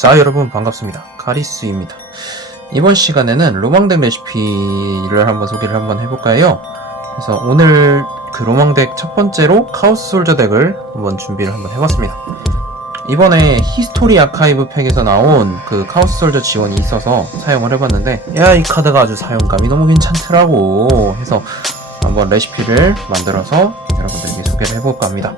자, 여러분 반갑습니다. 카리스입니다. 이번 시간에는 로망덱 레시피를 소개를 해볼까 해요. 그래서 오늘 그 로망덱 첫 번째로 카오스 솔저 덱을 준비를 해봤습니다. 이번에 히스토리 아카이브 팩에서 나온 그 카오스 솔저 지원이 있어서 사용을 해봤는데, 야, 이 카드가 아주 사용감이 너무 괜찮더라고 해서 한번 레시피를 만들어서 여러분들에게 소개를 해볼까 합니다.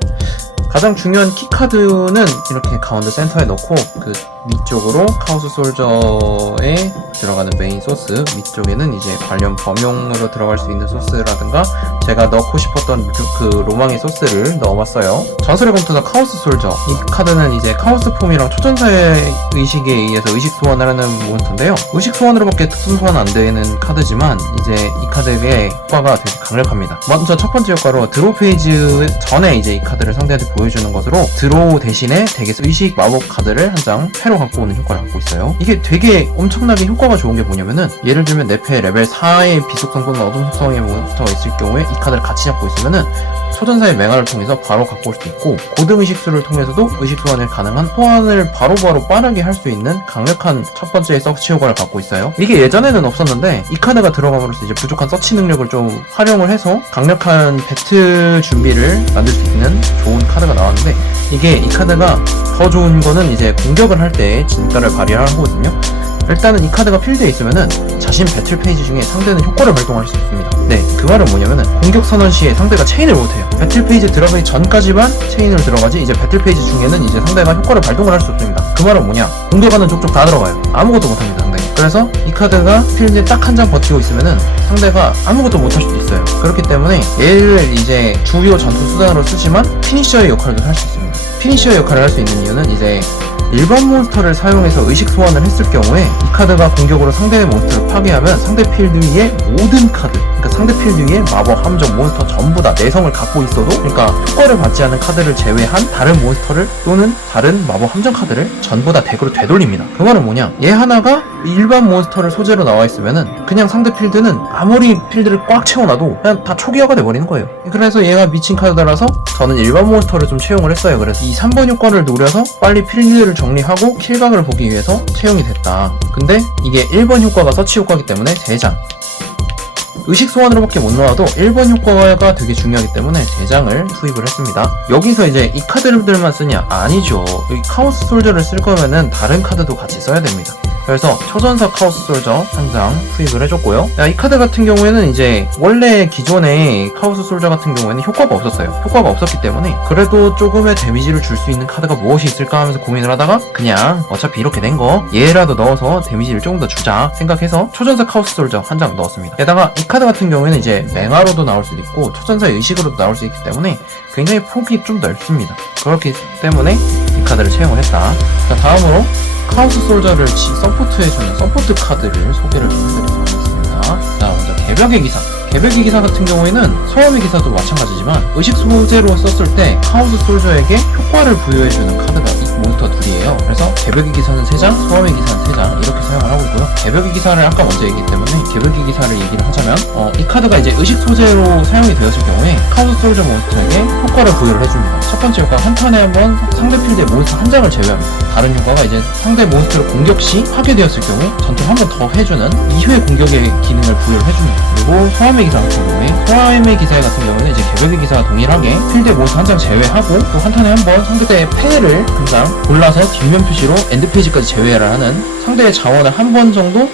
가장 중요한 키카드는 이렇게 가운데 센터에 넣고, 그 위쪽으로 카오스 솔저에 들어가는 메인 소스, 위쪽에는 이제 관련 범용으로 들어갈 수 있는 소스라든가 제가 넣고 싶었던 그 로망의 소스를 넣어봤어요. 전설의 검투사 카오스 솔저, 이 카드는 이제 카오스 폼이랑 초전사의 의식에 의해서 의식 소환을 하는 몬스터인데요, 의식 소환으로밖에 특수 소환 안 되는 카드지만 이제 이 카드의 효과가 되게 강력합니다. 먼저 첫 번째 효과로 드로우 페이지 전에 이제 이 카드를 상대한테 보여주는 것으로 드로우 대신에 덱에서 의식 마법 카드를 한 장 패로 갖고 오는 효과를 갖고 있어요. 이게 되게 엄청나게 효과가 좋은 게 뭐냐면은, 예를 들면 내 패에 레벨 4의 비속성 또는 어둠 속성의 몬스터가 있을 경우에 이 카드를 같이 잡고 있으면은 초전사의 맹화를 통해서 바로 갖고 올 수 있고, 고등 의식수를 통해서도 의식 소환을 가능한, 소환을 바로바로 빠르게 할 수 있는 강력한 첫 번째 서치 효과를 갖고 있어요. 이게 예전에는 없었는데 이 카드가 들어감으로써 이제 부족한 서치 능력을 좀 활용을 해서 강력한 배틀 준비를 만들 수 있는 좋은 카드가 나왔는데, 이게 이 카드가 더 좋은 거는 이제 공격을 할 때 진가를 발휘하거든요. 일단은 이 카드가 필드에 있으면은 자신 배틀 페이지 중에 상대는 효과를 발동할 수 있습니다. 네, 그 말은 뭐냐면은, 공격 선언 시에 상대가 체인을 못해요. 배틀 페이지 들어가기 전까지만 체인으로 들어가지, 이제 배틀 페이지 중에는 이제 상대가 효과를 발동을 할 수 없습니다. 그 말은 뭐냐, 공격하는 족족 다 들어가요. 아무것도 못합니다, 상대가. 그래서 이 카드가 필드에 딱 한 장 버티고 있으면은 상대가 아무것도 못할 수도 있어요. 그렇기 때문에 얘를 이제 주요 전투 수단으로 쓰지만 피니셔의 역할도 할 수 있습니다. 피니셔의 역할을 할 수 있는 이유는, 이제 일반 몬스터를 사용해서 의식 소환을 했을 경우에 이 카드가 공격으로 상대의 몬스터를 파괴하면 상대 필드 위에 모든 카드, 그러니까 상대 필드 위에 마법, 함정, 몬스터 전부 다 내성을 갖고 있어도, 그러니까 효과를 받지 않은 카드를 제외한 다른 몬스터를 또는 다른 마법, 함정 카드를 전부 다 덱으로 되돌립니다. 그 말은 뭐냐, 얘 하나가 일반 몬스터를 소재로 나와 있으면은 그냥 상대 필드는 아무리 필드를 꽉 채워놔도 그냥 다 초기화가 돼버리는 거예요. 그래서 얘가 미친 카드라서 저는 일반 몬스터를 좀 채용을 했어요. 그래서 이 3번 효과를 노려서 빨리 필드를 정리하고 킬각을 보기 위해서 채용이 됐다. 근데 이게 1번 효과가 서치 효과이기 때문에 3장, 의식 소환으로밖에 못 나와도 1번 효과가 되게 중요하기 때문에 3장을 투입을 했습니다. 여기서 이제 이 카드들만 쓰냐? 아니죠. 이 카오스 솔저를 쓸 거면은 다른 카드도 같이 써야 됩니다. 그래서 초전사 카오스 솔저 한 장 투입을 해줬고요. 이 카드 같은 경우에는 이제 원래 기존의 카오스 솔저 같은 경우에는 효과가 없었어요. 효과가 없었기 때문에 그래도 조금의 데미지를 줄 수 있는 카드가 무엇이 있을까 하면서 고민을 하다가, 그냥 어차피 이렇게 된 거 얘라도 넣어서 데미지를 조금 더 주자 생각해서 초전사 카오스 솔저 한 장 넣었습니다. 게다가 이 카드 같은 경우에는 이제 맹화로도 나올 수도 있고 초전사의 의식으로도 나올 수 있기 때문에 굉장히 폭이 좀 넓습니다. 그렇기 때문에 이 카드를 채용을 했다. 자, 다음으로 카오스 솔저를 서포트해주는 서포트 카드를 소개를 좀 해드리도록 하겠습니다. 자, 먼저 개벽의 기사. 개벽의 기사 같은 경우에는 소함의 기사도 마찬가지지만 의식 소재로 썼을 때 카오스 솔저에게 효과를 부여해주는 카드가 이 몬스터 둘이에요. 그래서 개벽의 기사는 3장, 소함의 기사는 3장 이렇게 사용을 하고 있고요. 개벽의 기사를 아까 먼저 얘기했기 때문에 개벽의 기사를 얘기를 하자면, 이 카드가 이제 의식 소재로 사용이 되었을 경우에 카오스 솔저 몬스터에게 효과를 부여를 해줍니다. 첫 번째 효과, 한 턴에 한 번 상대 필드의 몬스터 한 장을 제외합니다. 다른 효과가 이제 상대 몬스터를 공격 시 파괴되었을 경우에 전투 한 번 더 해주는 2회 공격의 기능을 부여를 해줍니다. 그리고 소함의 기사 같은 경우에, 소함의 기사 같은 경우는 이제 개벽의 기사와 동일하게 필드의 몬스터 한 장 제외하고 또 한 턴에 한 번 상대의 패를 한 장 골라서 뒷면 표시로 엔드 페이지까지 제외를 하는, 상대의 자원을 한 번 정도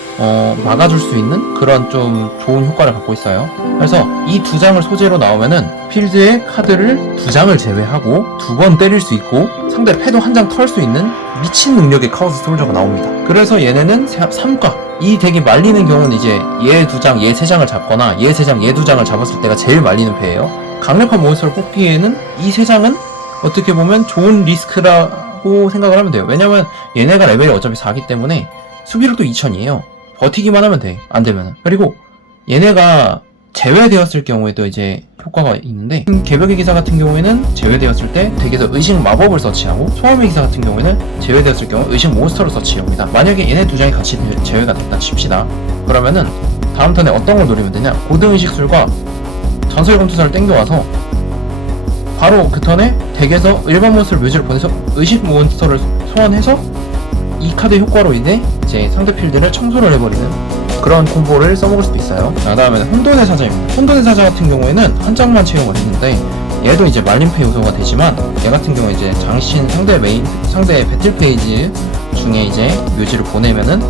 막아줄 수 있는 그런 좀 좋은 효과를 갖고 있어요. 그래서 이 2장을 소재로 나오면은 필드의 카드를 2장을 제외하고 2번 때릴 수 있고 상대 패도 한 장 털 수 있는 미친 능력의 카오스 솔저가 나옵니다. 그래서 얘네는 3각, 이 덱이 말리는 경우는 이제 얘 2장, 얘 3장을 잡거나 얘 3장, 얘 2장을 잡았을 때가 제일 말리는 패예요. 강력한 몬스터를 뽑기에는 이 3장은 어떻게 보면 좋은 리스크라고 생각을 하면 돼요. 왜냐면 얘네가 레벨이 어차피 4기 때문에 수비력도 2000이에요. 버티기만 하면 돼, 안 되면은. 그리고 얘네가 제외되었을 경우에도 이제 효과가 있는데, 개벽의 기사 같은 경우에는 제외되었을 때 덱에서 의식 마법을 서치하고, 소함의 기사 같은 경우에는 제외되었을 경우 의식 몬스터를 서치합니다. 만약에 얘네 2장이 같이 제외가 됐다 칩시다. 그러면은 다음 턴에 어떤 걸 노리면 되냐, 고등 의식술과 전설 검투사를 땡겨와서 바로 그 턴에 덱에서 일반 몬스터를 묘지를 보내서 의식 몬스터를 소환해서 이 카드 효과로 인해 이제 상대 필드를 청소를 해버리는 그런 콤보를 써먹을 수도 있어요. 자, 다음에는 혼돈의 사자입니다. 혼돈의 사자 같은 경우에는 한 장만 채용을 했는데 얘도 이제 말림패 요소가 되지만 얘 같은 경우에 이제 장신 상대 배틀 페이지 중에 이제 묘지를 보내면은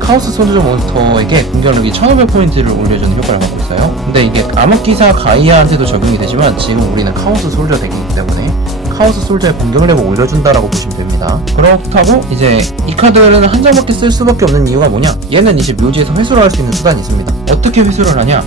카오스 소저 몬스터에게 공격력이 1500포인트를 올려주는 효과를 갖고 있어요. 근데 이게 암흑기사 가이아한테도 적용이 되지만 지금 우리는 카오스 솔저 덱이기 때문에 카오스 솔저의 공격력을 올려준다라고 보시면 됩니다. 그렇다고 이제 이 카드는 한 장밖에 쓸 수밖에 없는 이유가 뭐냐? 얘는 이제 묘지에서 회수를 할 수 있는 수단이 있습니다. 어떻게 회수를 하냐?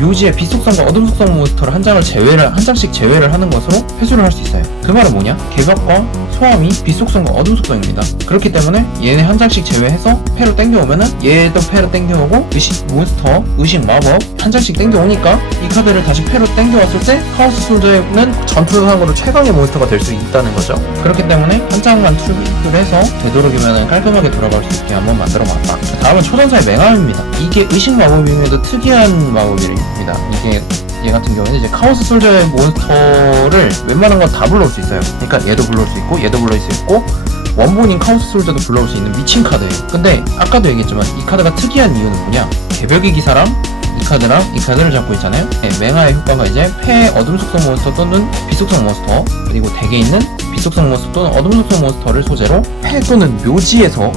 묘지의 빛속성과 어둠속성 몬스터를 한 장씩 제외를 하는 것으로 회수를 할 수 있어요. 그 말은 뭐냐? 개벽과 소함이 빛속성과 어둠속성입니다. 그렇기 때문에 얘네 한 장씩 제외해서 패로 땡겨오면은 얘도 패로 땡겨오고 의식 몬스터, 의식 마법 한 장씩 땡겨오니까 이 카드를 다시 패로 땡겨왔을 때 카오스 솔저는 전투상으로 최강의 몬스터가 될 수 있다는 거죠. 그렇기 때문에 한 장만 출출해서 되도록이면 깔끔하게 돌아갈 수 있게 한번 만들어봤다. 다음은 초전사의 맹암입니다. 이게 의식 마법임에도 특이한 마법입니다. 이게 얘 같은 경우에는 이제 카오스 솔저의 몬스터를 웬만한 건 다 불러올 수 있어요. 그러니까 얘도 불러올 수 있고 얘도 불러올 수 있고 원본인 카오스 솔저도 불러올 수 있는 미친 카드예요. 근데 아까도 얘기했지만 이 카드가 특이한 이유는 뭐냐? 개벽의 기사랑 이 카드랑 이 카드를 잡고 있잖아요. 네, 맹아의 효과가 이제 폐 어둠 속성 몬스터 또는 빛속성 몬스터 그리고 덱에 있는 빛속성 몬스터 또는 어둠 속성 몬스터를 소재로 폐 또는 묘지에서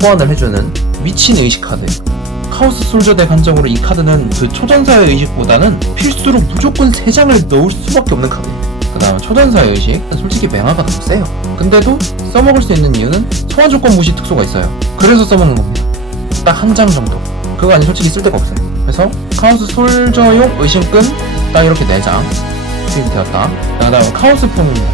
소환을 해주는 미친 의식 카드예요. 카오스 솔저 덱 한정으로 이 카드는 그 초전사의 의식보다는 필수로 무조건 3장을 넣을 수밖에 없는 카드입니다. 그 다음 초전사의 의식 솔직히 맹아가 너무 세요. 근데도 써먹을 수 있는 이유는 소환 조건 무시 특수가 있어요. 그래서 써먹는 겁니다. 딱 한 장 정도. 그거 아니 솔직히 쓸 데가 없어요. 그래서 카오스 솔저용 의식끈 딱 이렇게 4장 수입이 되었다. 그 다음 카오스 폼입니다.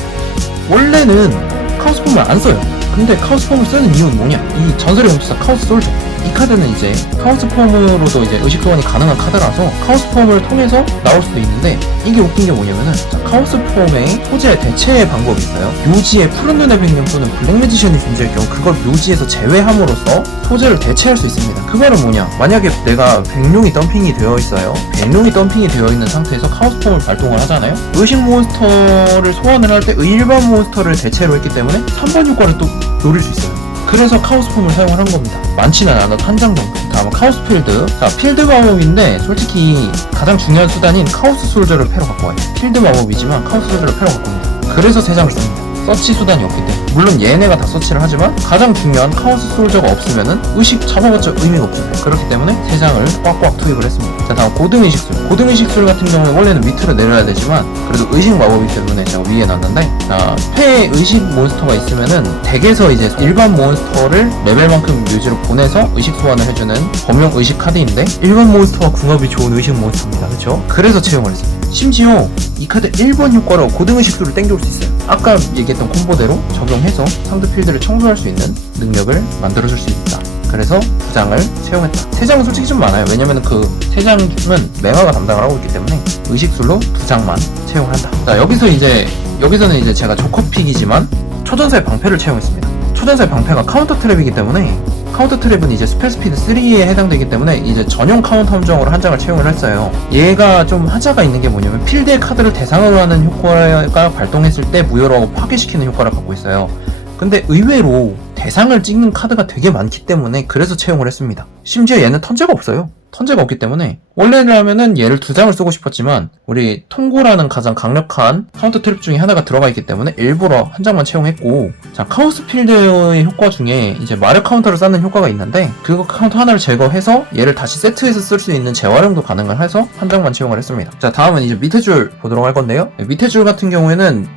원래는 카오스 폼을 안 써요. 근데 카오스 폼을 쓰는 이유는 뭐냐? 이 전설의 용투사 카오스 솔저. 이 카드는 이제 카오스 폼으로도 이제 의식 소환이 가능한 카드라서 카오스 폼을 통해서 나올 수도 있는데 이게 웃긴 게 뭐냐면은 카오스 폼의 소재 대체의 방법이 있어요. 묘지에 푸른 눈의 백령 또는 블랙 매지션이 존재할 경우 그걸 묘지에서 제외함으로써 소재를 대체할 수 있습니다. 그 말은 뭐냐? 만약에 내가 백룡이 덤핑이 되어 있어요. 백룡이 덤핑이 되어 있는 상태에서 카오스 폼을 발동을 하잖아요. 의식 몬스터를 소환을 할 때 일반 몬스터를 대체로 했기 때문에 3번 효과를 또 노릴 수 있어요. 그래서 카오스 폼을 사용을 한 겁니다. 많지는 않아도 한 장 정도. 다음은 카오스 필드. 자, 필드 마법인데 솔직히 가장 중요한 수단인 카오스 솔저를 패로 갖고 와요. 필드 마법이지만 카오스 솔저를 패로 갖고 옵니다. 그래서 3장을 씁니다. 서치 수단이 없기 때문에. 물론 얘네가 다 서치를 하지만 가장 중요한 카오스 솔저가 없으면은 의식 잡아봤자 의미가 없어요. 그렇기 때문에 3장을 꽉꽉 투입을 했습니다. 자, 다음 고등의식술. 고등의식술 같은 경우에 원래는 밑으로 내려야 되지만 그래도 의식 마법이기 때문에 제가 위에 놨는데, 자, 폐에 의식 몬스터가 있으면은 덱에서 이제 일반 몬스터를 레벨만큼 묘지로 보내서 의식 소환을 해주는 범용 의식 카드인데 일반 몬스터와 궁합이 좋은 의식 몬스터입니다. 그렇죠? 그래서 채용을 했습니다. 심지어 이 카드 1번 효과로 고등의식술을 땡겨올 수 있어요. 아까 얘기했던 콤보대로 적용해서 상대 필드를 청소할 수 있는 능력을 만들어줄 수 있다. 그래서 2장을 채용했다. 3장은 솔직히 좀 많아요. 왜냐면 그 3장은 맹아가 담당을 하고 있기 때문에 의식술로 2장만 채용을 한다. 자, 여기서는 이제 제가 조커픽이지만 초전사의 방패를 채용했습니다. 초전사의 방패가 카운터 트랩이기 때문에 카운터 트랩은 이제 스펠 스피드 3에 해당되기 때문에 이제 전용 카운터 함정으로 한 장을 채용을 했어요. 얘가 좀 하자가 있는 게 뭐냐면 필드의 카드를 대상으로 하는 효과가 발동했을 때 무효로 하고 파괴시키는 효과를 갖고 있어요. 근데 의외로 대상을 찍는 카드가 되게 많기 때문에 그래서 채용을 했습니다. 심지어 얘는 턴제가 없어요. 턴제가 없기 때문에 원래라면은 얘를 2장을 쓰고 싶었지만 우리 통고라는 가장 강력한 카운터 트랩 중에 하나가 들어가 있기 때문에 일부러 한 장만 채용했고, 자, 카오스 필드의 효과 중에 이제 마력 카운터를 쌓는 효과가 있는데 그 카운터 하나를 제거해서 얘를 다시 세트해서 쓸 수 있는 재활용도 가능을 해서 한 장만 채용을 했습니다. 자, 다음은 이제 밑에 줄 보도록 할 건데요. 밑에 줄 같은 경우에는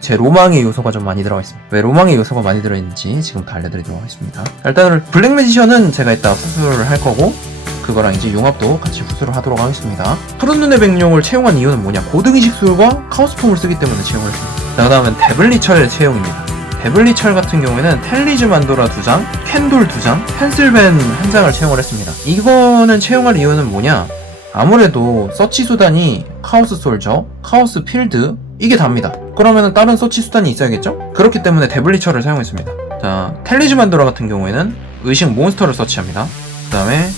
제 로망의 요소가 좀 많이 들어가 있습니다. 왜 로망의 요소가 많이 들어있는지 지금부터 알려드리도록 하겠습니다. 일단은 블랙 매지션은 제가 이따 수술을 할 거고 그거랑 이제 융합도 같이 후수를 하도록 하겠습니다. 푸른 눈의 백룡을 채용한 이유는 뭐냐? 고등의식술과 카오스폼을 쓰기 때문에 채용을 했습니다. 그 다음은 데블리철의 채용입니다. 데블리철 같은 경우에는 텔리즈 만도라 2장, 캔돌 2장, 펜슬벤 1장을 채용을 했습니다. 이거는 채용할 이유는 뭐냐? 아무래도 서치 수단이 카오스 솔저, 카오스 필드 이게 답니다. 그러면은 다른 서치 수단이 있어야겠죠? 그렇기 때문에 데블리철을 사용했습니다. 자, 텔리즈 만도라 같은 경우에는 의식 몬스터를 서치합니다. 그 다음에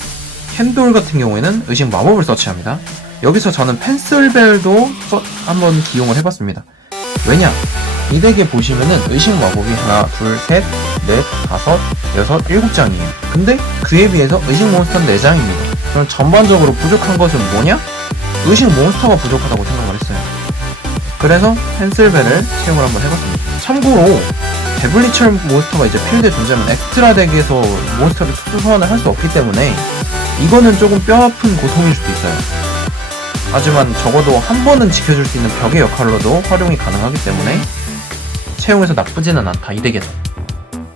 캔돌 같은 경우에는 의식 마법을 서치합니다. 여기서 저는 펜슬벨도 한번 기용을 해봤습니다. 왜냐? 이 덱에 보시면은 의식 마법이 하나, 둘, 셋, 넷, 다섯, 여섯, 7장이에요. 근데 그에 비해서 의식 몬스터는 4장입니다. 그럼 전반적으로 부족한 것은 뭐냐? 의식 몬스터가 부족하다고 생각을 했어요. 그래서 펜슬벨을 채용을 한번 해봤습니다. 참고로 데블리처 몬스터가 이제 필드에 존재하면 엑스트라 덱에서 몬스터를 특수 소환을 할 수 없기 때문에 이거는 조금 뼈아픈 고통일 수도 있어요. 하지만 적어도 한 번은 지켜줄 수 있는 벽의 역할로도 활용이 가능하기 때문에 채용해서 나쁘지는 않다, 이 덱에서.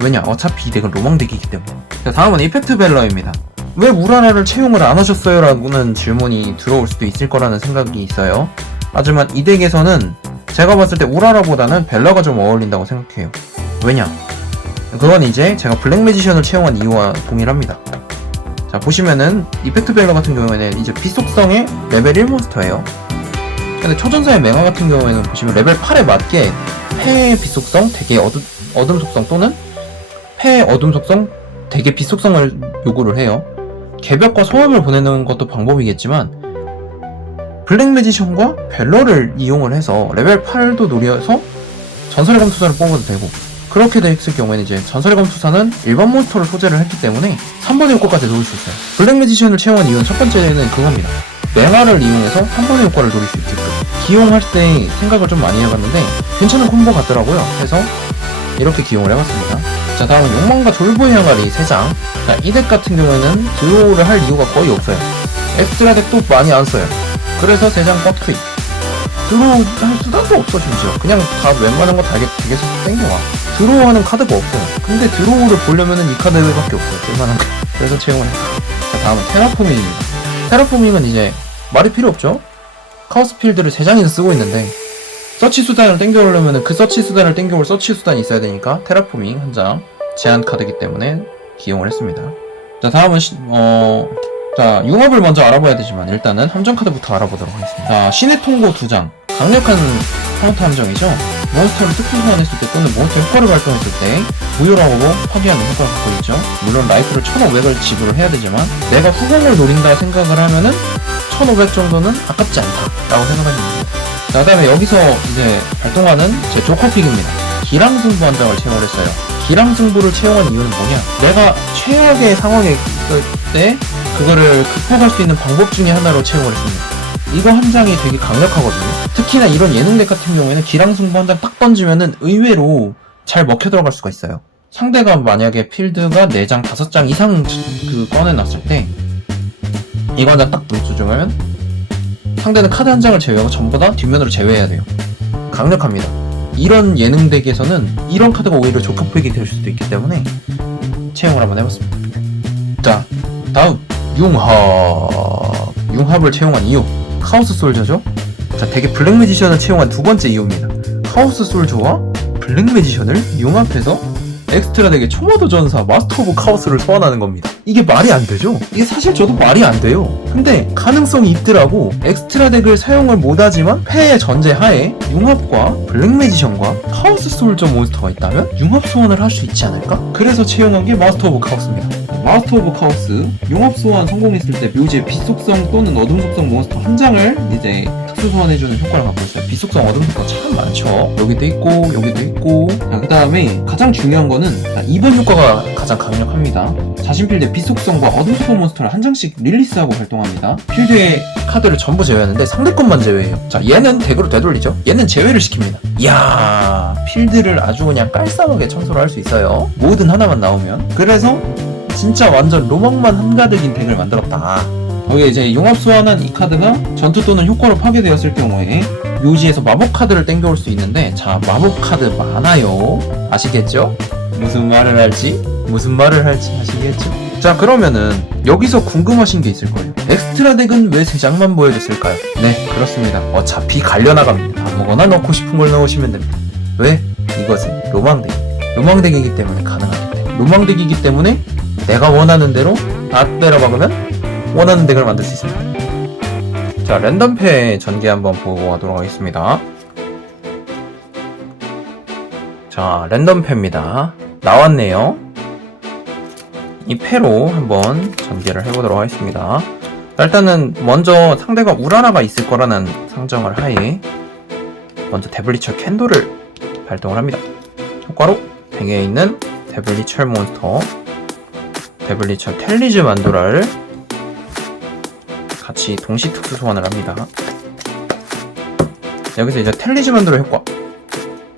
왜냐? 어차피 이 덱은 로망 덱이기 때문에. 자, 다음은 이펙트 벨러입니다. 왜 우라라를 채용을 안 하셨어요? 라는 질문이 들어올 수도 있을 거라는 생각이 있어요. 하지만 이 덱에서는 제가 봤을 때 우라라보다는 벨러가 좀 어울린다고 생각해요. 왜냐? 그건 이제 제가 블랙 매지션을 채용한 이유와 동일합니다. 자, 보시면은 이펙트 벨러 같은 경우에는 이제 비속성의 레벨 1 몬스터예요. 근데 초전사의 맹화 같은 경우에는 보시면 레벨 8에 맞게 폐의 비속성, 대개 어둠 속성 또는 폐의 어둠 속성, 대개 비속성을 요구를 해요. 개벽과 소환을 보내는 것도 방법이겠지만 블랙 매지션과 벨러를 이용을 해서 레벨 8도 노려서 전설의 검투사를 뽑아도 되고, 그렇게 됐을 경우에는 이제 전설의 검투사는 일반 몬스터를 소재를 했기 때문에 3번의 효과까지 노릴 수 있어요. 블랙 매지션을 채용한 이유는 첫 번째는 그겁니다. 맹화를 이용해서 3번의 효과를 노릴 수 있게끔. 기용할 때 생각을 좀 많이 해봤는데 괜찮은 콤보 같더라고요. 그래서 이렇게 기용을 해봤습니다. 자, 다음은 욕망과 졸부의 항아리 3장. 자, 이 덱 같은 경우에는 드로우를 할 이유가 거의 없어요. 엑스트라 덱도 많이 안 써요. 그래서 3장 꽉 투입. 드로우 할 수단도 없어. 심지어 그냥 다 웬만한 거 덱에서 땡겨와. 드로우하는 카드가 없어요. 근데 드로우를 보려면은 이 카드밖에 없어요. 쓸만한 거. 그래서 채용을 했어요. 자, 다음은 테라포밍입니다. 테라포밍은 이제 말이 필요 없죠. 카오스 필드를 3장이나 쓰고 있는데 서치 수단을 땡겨오려면은 그 서치 수단을 땡겨올 서치 수단이 있어야 되니까 테라포밍 한 장 제한 카드이기 때문에 기용을 했습니다. 자, 다음은 자, 융합을 먼저 알아봐야 되지만 일단은 함정 카드부터 알아보도록 하겠습니다. 자, 신의 통고 2장. 강력한 카운터 함정이죠. 몬스터를 특수 소환했을 때 또는 몬스터 효과를 발동했을 때 무효라고 파괴하는 효과를 갖고 있죠. 물론 라이프를 1500을 지불을 해야 되지만 내가 후공을 노린다 생각을 하면은 1500 정도는 아깝지 않다 라고 생각하시면 돼요. 자, 그 다음에 여기서 이제 발동하는 제 조커픽입니다. 기랑승부 한 장을 채용을 했어요. 기랑승부를 채용한 이유는 뭐냐? 내가 최악의 상황에 있을 때 그거를 극복할 수 있는 방법 중에 하나로 채용을 했습니다. 이거 한 장이 되게 강력하거든요. 특히나 이런 예능덱 같은 경우에는 기랑승부 한 장 딱 던지면은 의외로 잘 먹혀 들어갈 수가 있어요. 상대가 만약에 필드가 4장, 5장 이상 꺼내놨을 때 이거 한 장 딱 물수중하면 상대는 카드 한 장을 제외하고 전부 다 뒷면으로 제외해야 돼요. 강력합니다. 이런 예능덱에서는 이런 카드가 오히려 조커픽이 될 수도 있기 때문에 채용을 한번 해봤습니다. 자, 다음 융합을 채용한 이유. 카오스 솔저죠? 자, 되게 블랙 매지션을 채용한 두 번째 이유입니다. 카오스 솔저와 블랙 매지션을 융합해서 엑스트라 덱의 초마도 전사 마스터 오브 카오스를 소환하는 겁니다. 이게 말이 안 되죠? 이게 사실 저도 말이 안 돼요. 근데 가능성이 있더라고. 엑스트라 덱을 사용을 못하지만 폐의 전제 하에 융합과 블랙 매지션과 카오스 솔저 몬스터가 있다면 융합 소환을 할 수 있지 않을까? 그래서 채용한 게 마스터 오브 카오스입니다. 마스터 오브 카오스 융합 소환 성공했을 때 묘지의 빛속성 또는 어둠 속성 몬스터 한 장을 이제 특수 소환해주는 효과를 갖고 있어요. 빛속성, 어둠 속성 참 많죠. 여기도 있고 여기도 있고. 자, 그 다음에 가장 중요한 거는 2번 효과가 가장 강력합니다. 자신 필드에 빛속성과 어둠 속성 몬스터를 한 장씩 릴리스하고 발동합니다. 필드의 카드를 전부 제외하는데 상대 것만 제외해요. 자, 얘는 덱으로 되돌리죠. 얘는 제외를 시킵니다. 이야, 필드를 아주 그냥 깔쌈하게 청소를 할 수 있어요. 모든 하나만 나오면. 그래서 진짜 완전 로망만 한가득인 덱을 만들었다. 거기에 이제 융합 소환한 이 카드가 전투 또는 효과로 파괴되었을 경우에 묘지에서 마법 카드를 땡겨올 수 있는데, 자, 마법 카드 많아요. 아시겠죠? 무슨 말을 할지 아시겠죠? 자, 그러면은 여기서 궁금하신 게 있을 거예요. 엑스트라 덱은 왜 3장만 보여줬을까요? 네, 그렇습니다. 어차피 갈려나갑니다. 아무거나 넣고 싶은 걸 넣으시면 됩니다. 왜? 이것은 로망덱이기 때문에 가능하기 때문에. 로망덱이기 때문에 내가 원하는 대로 다 때려 박으면 원하는 덱을 만들 수 있습니다. 자, 랜덤패 전개 한번 보고 가도록 하겠습니다. 자, 랜덤패입니다. 나왔네요. 이 패로 한번 전개를 해보도록 하겠습니다. 일단은 먼저 상대가 우라라가 있을 거라는 상정을 하에 먼저 데블리처 캔도를 발동을 합니다. 효과로 덱에 있는 데블리철 몬스터, 데블리철 텔리즈 만도라를 같이 동시 특수 소환을 합니다. 여기서 이제 텔리즈 만도라 효과,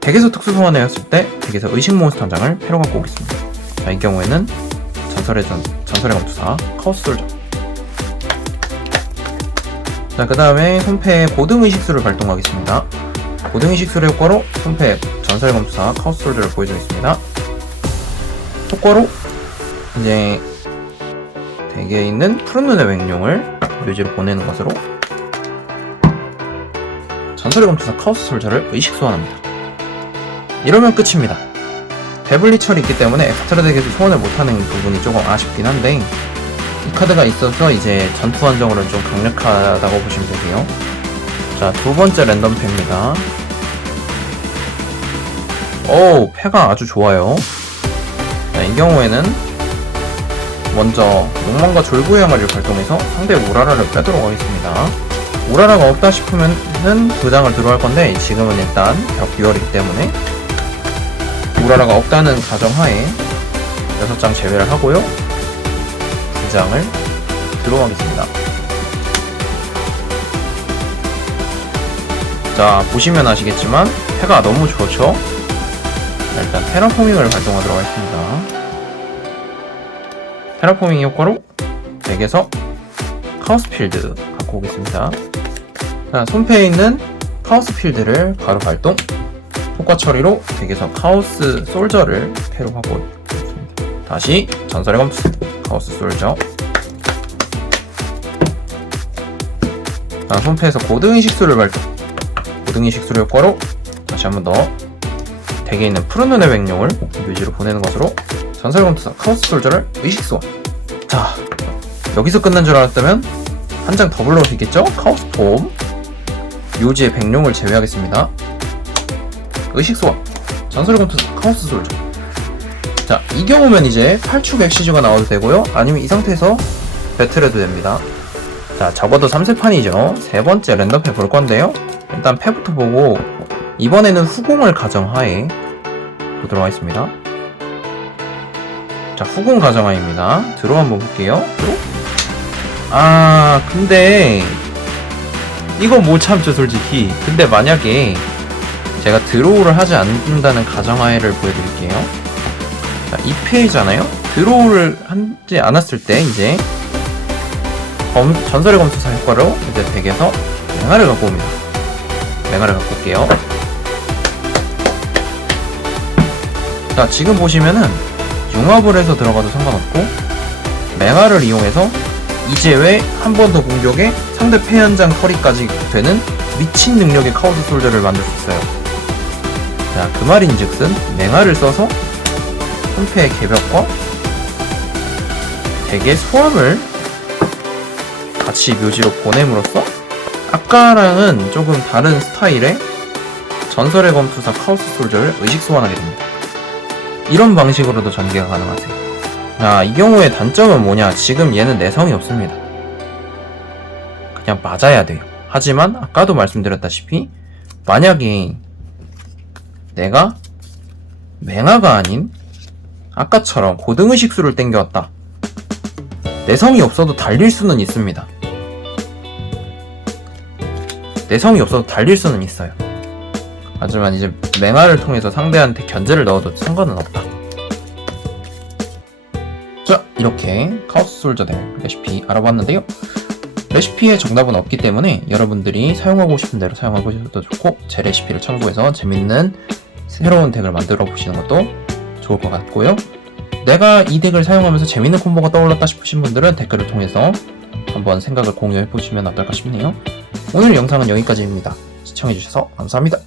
덱에서 특수 소환을 했을 때 덱에서 의식 몬스터 한 장을 패로 갖고 오겠습니다. 자, 이 경우에는 전설의 검투사 카오스 솔저. 자, 그 다음에 손패에 고등의식수를 발동하겠습니다. 고등의식수의 효과로 손패에 전설의 검투사 카오스 솔저를 보여주겠습니다. 효과로 이제 덱에 있는 푸른 눈의 맹룡을 묘지로 보내는 것으로 전설의 검투사 카오스 솔저를 의식 소환합니다. 이러면 끝입니다. 데블리철이 있기 때문에 엑스트라 덱에서 소환을 못하는 부분이 조금 아쉽긴 한데, 이 카드가 있어서 이제 전투 한정으로는 좀 강력하다고 보시면 되세요. 자, 두 번째 랜덤 패입니다. 오, 패가 아주 좋아요. 자, 이 경우에는 먼저 욕망과 졸부의 항아리를 발동해서 상대의 우라라를 빼도록 하겠습니다. 우라라가 없다 싶으면은 두 장을 들어갈 건데, 지금은 일단 벽 듀얼이기 때문에 우라라가 없다는 가정하에 6장 제외를 하고요. 2장을 들어가겠습니다. 자, 보시면 아시겠지만 패가 너무 좋죠? 자, 일단 테라포밍을 발동하도록 하겠습니다. 테라포밍 효과로 덱에서 카오스필드 갖고 오겠습니다. 자, 손패에 있는 카오스필드를 바로 발동. 효과 처리로 덱에서 카오스 솔저를 패로 하고 있습니다. 다시 전설의 검투사 카오스 솔저. 자, 손패에서 고등의식수를 발동. 고등의식수의 효과로 다시 한 번 더 덱에 있는 푸른 눈의 맹룡을 묘지로 보내는 것으로 전설의 검투사 카오스 솔저를 의식 소환. 자, 여기서 끝난 줄 알았다면 한 장 더 불러올 수 있겠죠? 카오스 폼. 묘지의 백룡을 제외하겠습니다. 의식 소환, 전설의 검투사 카오스 솔저. 자, 이 경우면 이제 8축 엑시즈가 나와도 되고요, 아니면 이 상태에서 배틀해도 됩니다. 자, 적어도 3세판이죠. 세 번째 랜덤 패 볼 건데요, 일단 패부터 보고 이번에는 후공을 가정하에 보도록 하겠습니다. 자, 후공 가정하입니다. 드로우 한번 볼게요. 드로우? 아, 근데 이건 못 참죠, 솔직히. 근데 만약에 제가 드로우를 하지 않는다는 가정하에를 보여드릴게요. 자, 2패잖아요? 드로우를 하지 않았을 때 이제 전설의 검투사 효과로 이제 덱에서 맹아를 갖고 옵니다. 맹아를 갖고 올게요. 자, 지금 보시면은 융합을 해서 들어가도 상관없고, 맹아를 이용해서 이제 왜 한 번 더 공격에 상대 패 한 장 처리까지 되는 미친 능력의 카오스 솔저를 만들 수 있어요. 자, 그 말인즉슨 맹아를 써서 손패의 개벽과 덱의 소함을 같이 묘지로 보냄으로써 아까랑은 조금 다른 스타일의 전설의 검투사 카오스 솔저를 의식 소환하게 됩니다. 이런 방식으로도 전개가 가능하세요. 자, 이 경우의 단점은 뭐냐, 지금 얘는 내성이 없습니다. 그냥 맞아야 돼요. 하지만 아까도 말씀드렸다시피 만약에 내가 맹아가 아닌 아까처럼 고등의식수를 땡겨왔다, 내성이 없어도 달릴 수는 있습니다. 내성이 없어도 달릴 수는 있어요. 하지만 이제 맹아를 통해서 상대한테 견제를 넣어도 상관은 없다. 자, 이렇게 카오스 솔저 덱 레시피 알아봤는데요, 레시피에 정답은 없기 때문에 여러분들이 사용하고 싶은 대로 사용해보셔도 좋고, 제 레시피를 참고해서 재밌는 새로운 덱을 만들어 보시는 것도 좋을 것 같고요. 내가 이 덱을 사용하면서 재밌는 콤보가 떠올랐다 싶으신 분들은 댓글을 통해서 한번 생각을 공유해 보시면 어떨까 싶네요. 오늘 영상은 여기까지입니다. 시청해주셔서 감사합니다.